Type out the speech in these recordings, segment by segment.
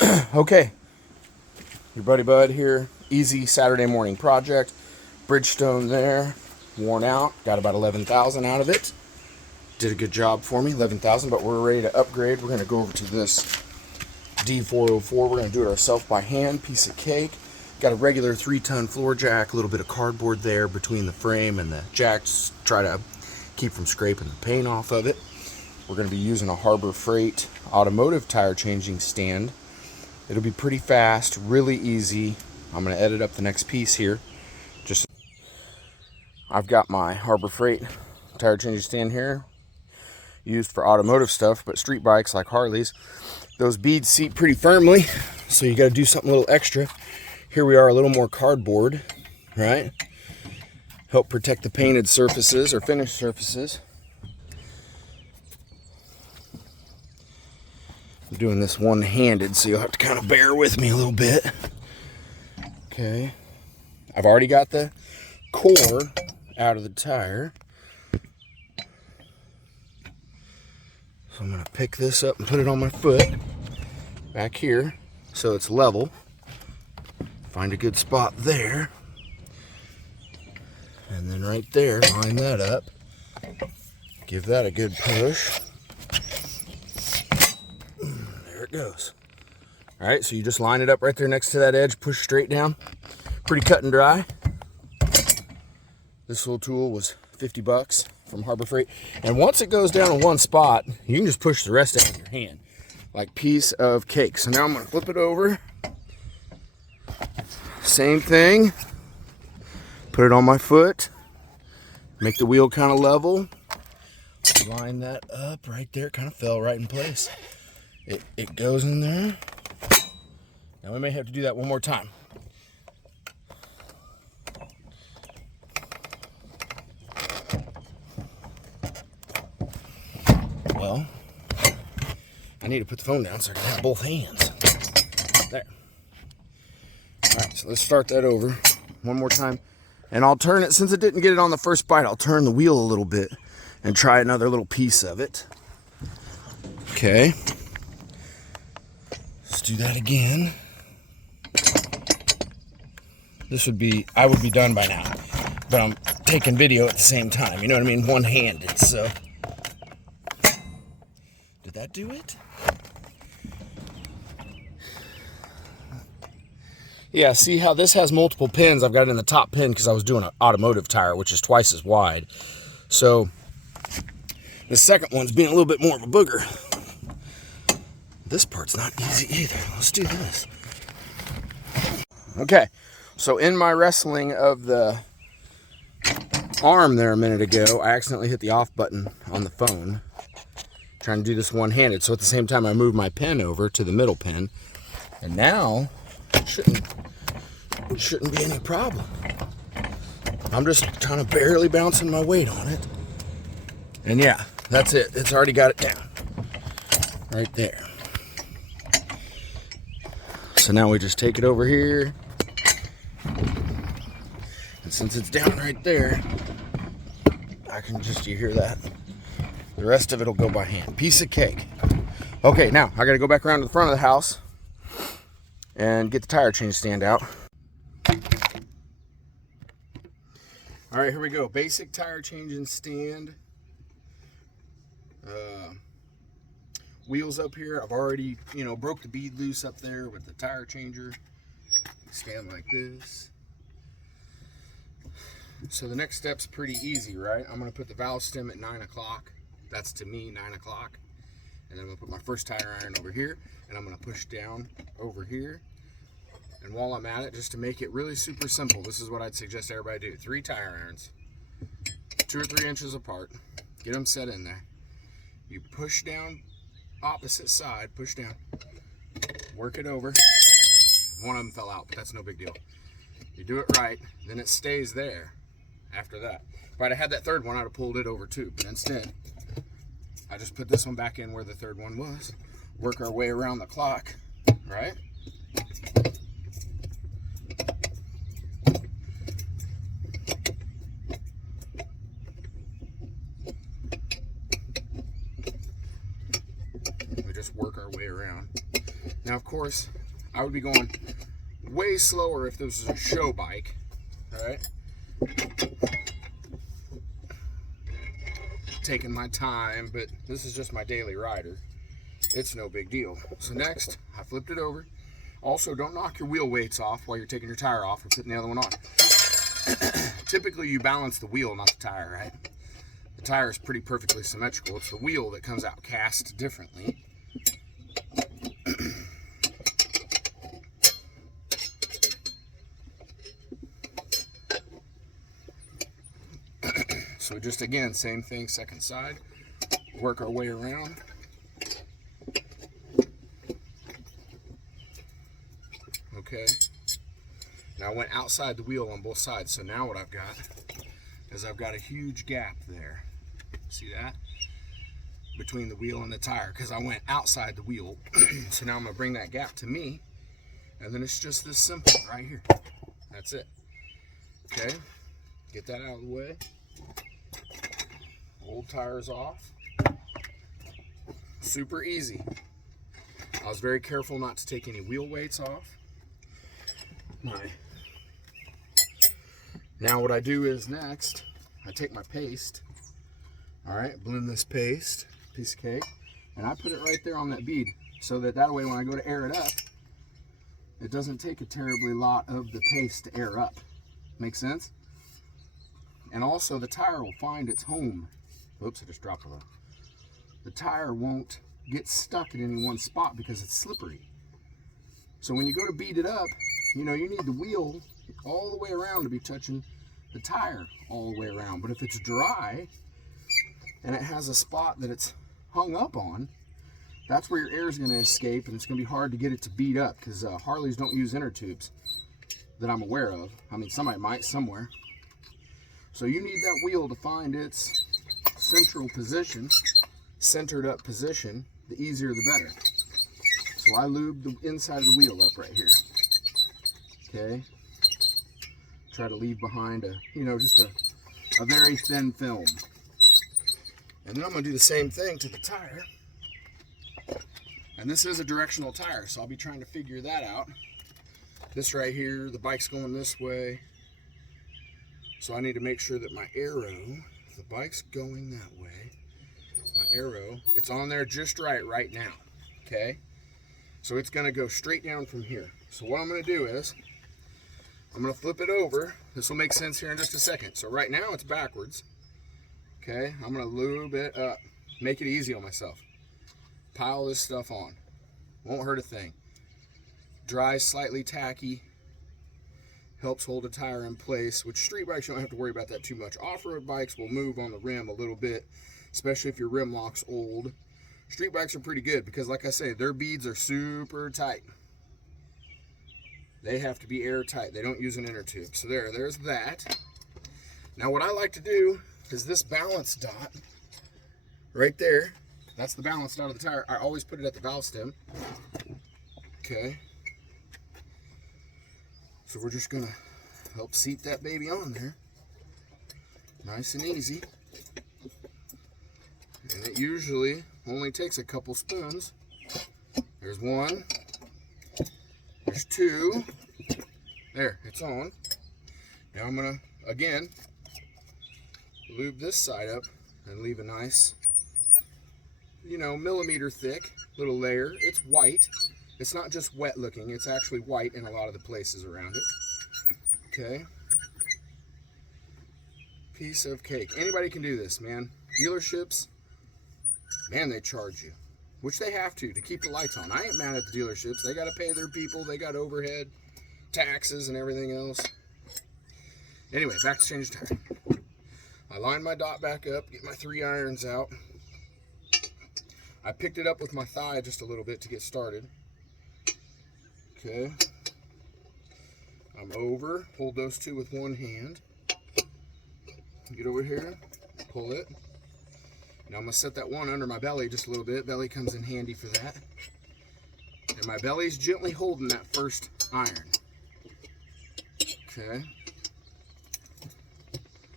Okay, your buddy Bud here. Easy Saturday morning project. Bridgestone there, worn out. Got about 11,000 out of it. Did a good job for me, 11,000. But we're ready to upgrade. We're going to go over to this D404. We're going to do it ourselves by hand. Piece of cake. Got a regular 3-ton floor jack. A little bit of cardboard there between the frame and the jack. Just try to keep from scraping the paint off of it. We're going to be using a Harbor Freight automotive tire changing stand. It'll be pretty fast, really easy. I'm going to edit up the next piece here. I've got my Harbor Freight tire changing stand here, used for automotive stuff, but street bikes like Harleys, those beads seat pretty firmly, so you got to do something a little extra. Here we are, a little more cardboard, right? Help protect the painted surfaces or finished surfaces. I'm doing this one-handed, so you'll have to kind of bear with me a little bit. Okay. I've already got the core out of the tire. So I'm going to pick this up and put it on my foot back here so it's level. Find a good spot there. And then right there, line that up. Give that a good push. Goes. All right, so you just line it up right there next to that edge, push straight down. Pretty cut and dry. This little tool was 50 bucks from Harbor Freight. And once it goes down in one spot, you can just push the rest out with your hand. Like piece of cake. So now I'm gonna flip it over. Same thing. Put it on my foot. Make the wheel kind of level. Line that up right there. Kind of fell right in place. It goes in there. Now we may have to do that one more time. Well, I need to put the phone down so I can have both hands. There. All right, so let's start that over one more time. And I'll turn it, since it didn't get it on the first bite, I'll turn the wheel a little bit and try another little piece of it. Okay. Let's do that again. I would be done by now, but I'm taking video at the same time. You know what I mean? One-handed, so. Did that do it? Yeah, see how this has multiple pins? I've got it in the top pin because I was doing an automotive tire, which is twice as wide. So, the second one's being a little bit more of a booger. This part's not easy either. Let's do this. Okay, so in my wrestling of the arm there a minute ago, I accidentally hit the off button on the phone. Trying to do this one-handed. So at the same time, I moved my pen over to the middle pin. And now, it shouldn't be any problem. I'm just kind of barely bouncing my weight on it. And yeah, that's it. It's already got it down. Right there. So now we just take it over here. And since it's down right there, I can just, you hear that? The rest of it will go by hand. Piece of cake. Okay, now I got to go back around to the front of the house and get the tire change stand out. All right, here we go. Basic tire changing stand. Wheels up here. I've already, broke the bead loose up there with the tire changer. Stand like this. So the next step's pretty easy, right? I'm going to put the valve stem at 9 o'clock. That's to me 9 o'clock. And then I'm going to put my first tire iron over here. And I'm going to push down over here. And while I'm at it, just to make it really super simple, this is what I'd suggest everybody do. 3 tire irons, 2 or 3 inches apart. Get them set in there. You push down opposite side, push down, work it over. One of them fell out, but that's no big deal. You do it right, then it stays there after that. If I'd have had that third one, I'd have pulled it over too, but instead, I just put this one back in where the third one was. Work our way around the clock, right? We just work our way around. Now, of course, I would be going way slower if this was a show bike, all right? Taking my time, but this is just my daily rider. It's no big deal. So next, I flipped it over. Also, don't knock your wheel weights off while you're taking your tire off or putting the other one on. Typically, you balance the wheel, not the tire, right? The tire is pretty perfectly symmetrical. It's the wheel that comes out cast differently. So just again, same thing, second side. Work our way around. Okay. Now I went outside the wheel on both sides. So now what I've got is I've got a huge gap there. See that? Between the wheel and the tire, because I went outside the wheel. So now I'm going to bring that gap to me, and then it's just this simple right here. That's it. Okay. Get that out of the way. Old tires off. Super easy. I was very careful not to take any wheel weights off. Now what I do is next, I take my paste, all right, blend this paste, piece of cake, and I put it right there on that bead, so that way when I go to air it up, it doesn't take a terribly lot of the paste to air up. Make sense? And also the tire will find its home. Oops, I just dropped a little. The tire won't get stuck at any one spot because it's slippery. So when you go to beat it up, you know, you need the wheel all the way around to be touching the tire all the way around. But if it's dry and it has a spot that it's hung up on, that's where your air is going to escape, and it's going to be hard to get it to beat up, because Harleys don't use inner tubes that I'm aware of. I mean, somebody might somewhere. So you need that wheel to find its central position, centered up position. The easier the better. So I lube the inside of the wheel up right here. Okay. Try to leave behind a, you know, just a very thin film. And then I'm going to do the same thing to the tire. And this is a directional tire, so I'll be trying to figure that out. This right here, the bike's going this way. So I need to make sure that my arrow, if the bike's going that way, my arrow, it's on there just right now. Okay? So it's going to go straight down from here. So what I'm going to do is, I'm going to flip it over. This will make sense here in just a second. So right now it's backwards. Okay, I'm going to lube it up. Make it easy on myself. Pile this stuff on. Won't hurt a thing. Dry, slightly tacky. Helps hold a tire in place, which street bikes you don't have to worry about that too much. Off-road bikes will move on the rim a little bit, especially if your rim lock's old. Street bikes are pretty good because, like I say, their beads are super tight. They have to be airtight. They don't use an inner tube. So there's that. Now what I like to do is this balance dot right there. That's the balance dot of the tire. I always put it at the valve stem. Okay. So we're just gonna help seat that baby on there. Nice and easy. And it usually only takes a couple spoons. There's one. There's two. There, it's on. Now I'm gonna, again, lube this side up and leave a nice, you know, millimeter thick little layer. It's white. It's not just wet looking, it's actually white in a lot of the places around it. Okay. Piece of cake. Anybody can do this, man. Dealerships, man, they charge you. Which they have to keep the lights on. I ain't mad at the dealerships. They got to pay their people. They got overhead, taxes, and everything else. Anyway, back to change the tire. I line my dot back up, get my 3 irons out. I picked it up with my thigh just a little bit to get started. Okay. I'm over. Hold those two with one hand. Get over here. Pull it. Now I'm going to set that one under my belly just a little bit. Belly comes in handy for that. And my belly's gently holding that first iron. Okay.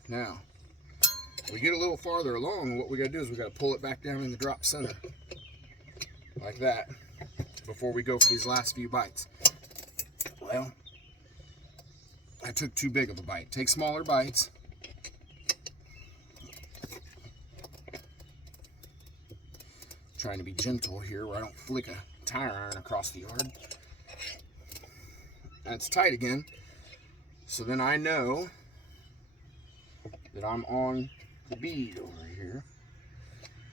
Now, we get a little farther along, and what we got to do is we got to pull it back down in the drop center. Like that. before we go for these last few bites. Well, I took too big of a bite. Take smaller bites. Trying to be gentle here where I don't flick a tire iron across the yard. That's tight again. So then I know that I'm on the bead over here.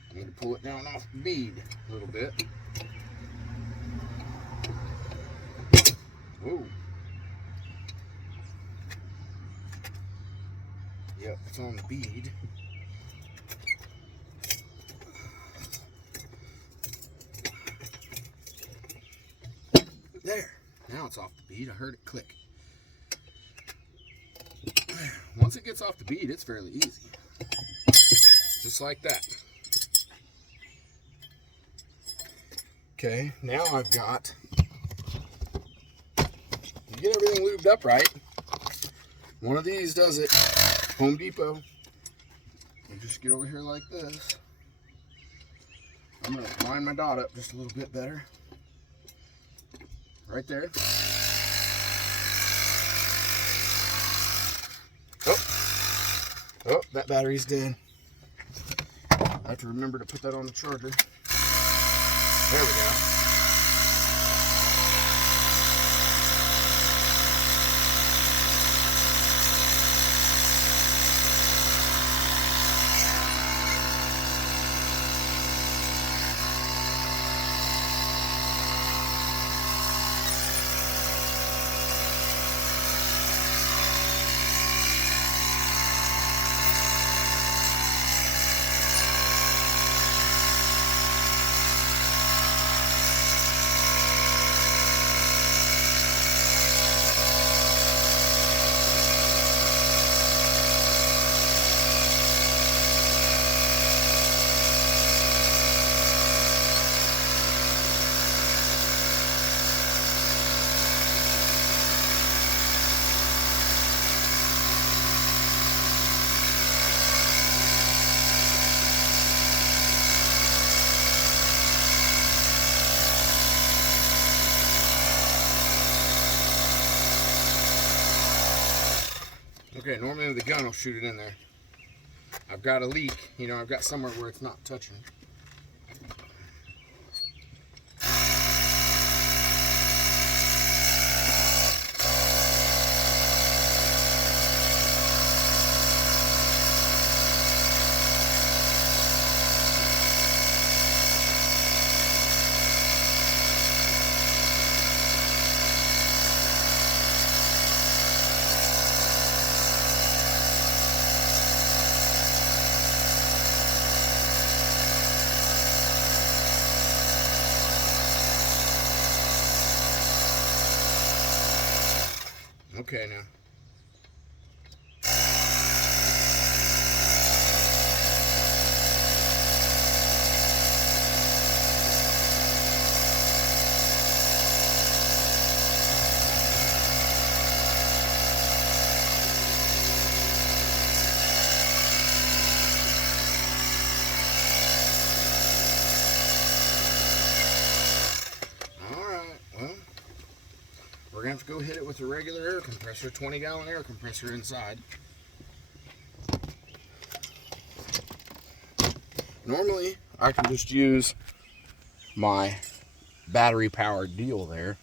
I need to pull it down off the bead a little bit. Whoa. Yep, it's on the bead. There. Now it's off the bead. I heard it click. Once it gets off the bead, it's fairly easy. Just like that. Okay, now I've got, you get everything lubed up right. One of these does it. Home Depot. You just get over here like this. I'm going to line my dot up just a little bit better. Right there. Oh, that battery's dead. I have to remember to put that on the charger. There we go. Okay, normally with the gun I'll shoot it in there. I've got a leak, you know, I've got somewhere where it's not touching. Okay, now. We're going to have to go hit it with a regular air compressor, 20-gallon air compressor inside. Normally, I can just use my battery-powered deal there.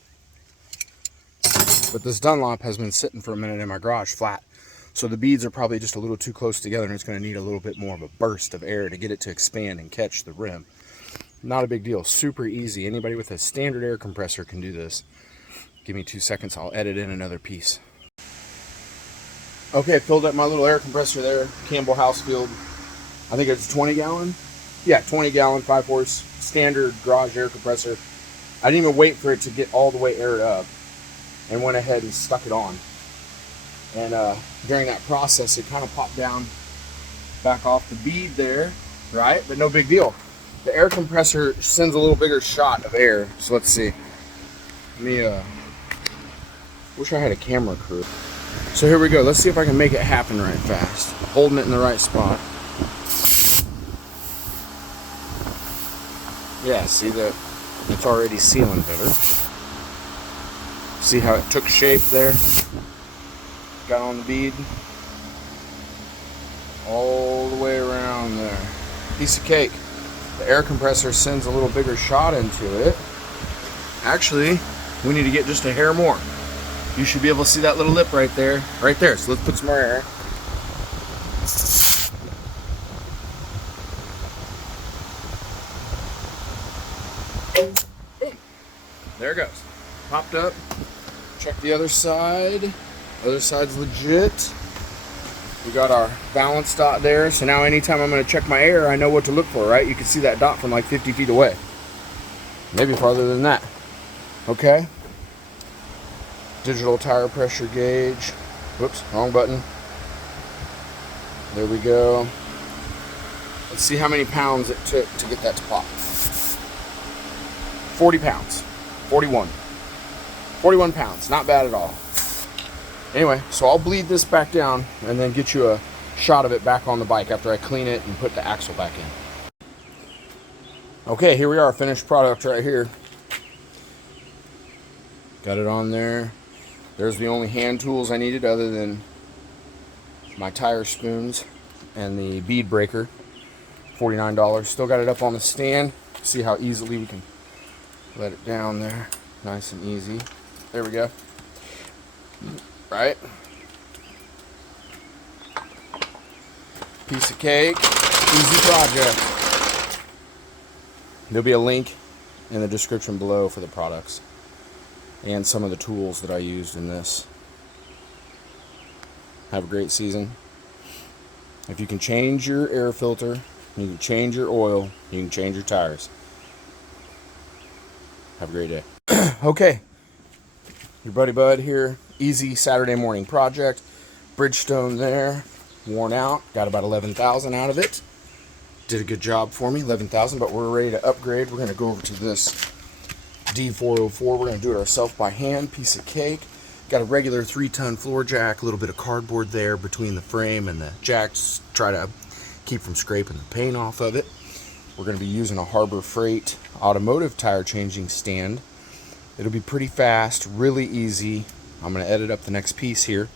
But this Dunlop has been sitting for a minute in my garage flat. So the beads are probably just a little too close together and it's going to need a little bit more of a burst of air to get it to expand and catch the rim. Not a big deal. Super easy. Anybody with a standard air compressor can do this. Give me 2 seconds, I'll edit in another piece. Okay, filled up my little air compressor there, Campbell Housefield. I think it's 20-gallon. Yeah, 20-gallon, 5-horse, standard garage air compressor. I didn't even wait for it to get all the way aired up and went ahead and stuck it on. And during that process, it kind of popped down back off the bead there, right? But no big deal. The air compressor sends a little bigger shot of air. So let's see. Let me, wish I had a camera crew. So here we go. Let's see if I can make it happen right fast. Holding it in the right spot. Yeah, see that? It's already sealing better. See how it took shape there? Got on the bead. All the way around there. Piece of cake. The air compressor sends a little bigger shot into it. Actually, we need to get just a hair more. You should be able to see that little lip right there. Right there. So let's put some more air. There it goes. Popped up. Check the other side. Other side's legit. We got our balance dot there. So now anytime I'm going to check my air, I know what to look for, right? You can see that dot from like 50 feet away. Maybe farther than that. Okay. Digital tire pressure gauge. Whoops, wrong button. There we go. Let's see how many pounds it took to get that to pop. 40 pounds. 41. 41 pounds. Not bad at all. Anyway, so I'll bleed this back down and then get you a shot of it back on the bike after I clean it and put the axle back in. Okay, here we are. Finished product right here. Got it on there. There's the only hand tools I needed other than my tire spoons and the bead breaker. $49. Still got it up on the stand. See how easily we can let it down there. Nice and easy. There we go. Right? Piece of cake. Easy project. There'll be a link in the description below for the products and some of the tools that I used in this. Have a great season. If you can change your air filter, you can change your oil, you can change your tires. Have a great day. Okay. Your buddy Bud here. Easy Saturday morning project. Bridgestone there. Worn out. Got about 11,000 out of it. Did a good job for me. 11,000, but we're ready to upgrade. We're going to go over to this D404. We're going to do it ourselves by hand. Piece of cake. Got a regular 3-ton floor jack. A little bit of cardboard there between the frame and the jacks. Try to keep from scraping the paint off of it. We're going to be using a Harbor Freight automotive tire changing stand. It'll be pretty fast, really easy. I'm going to edit up the next piece here.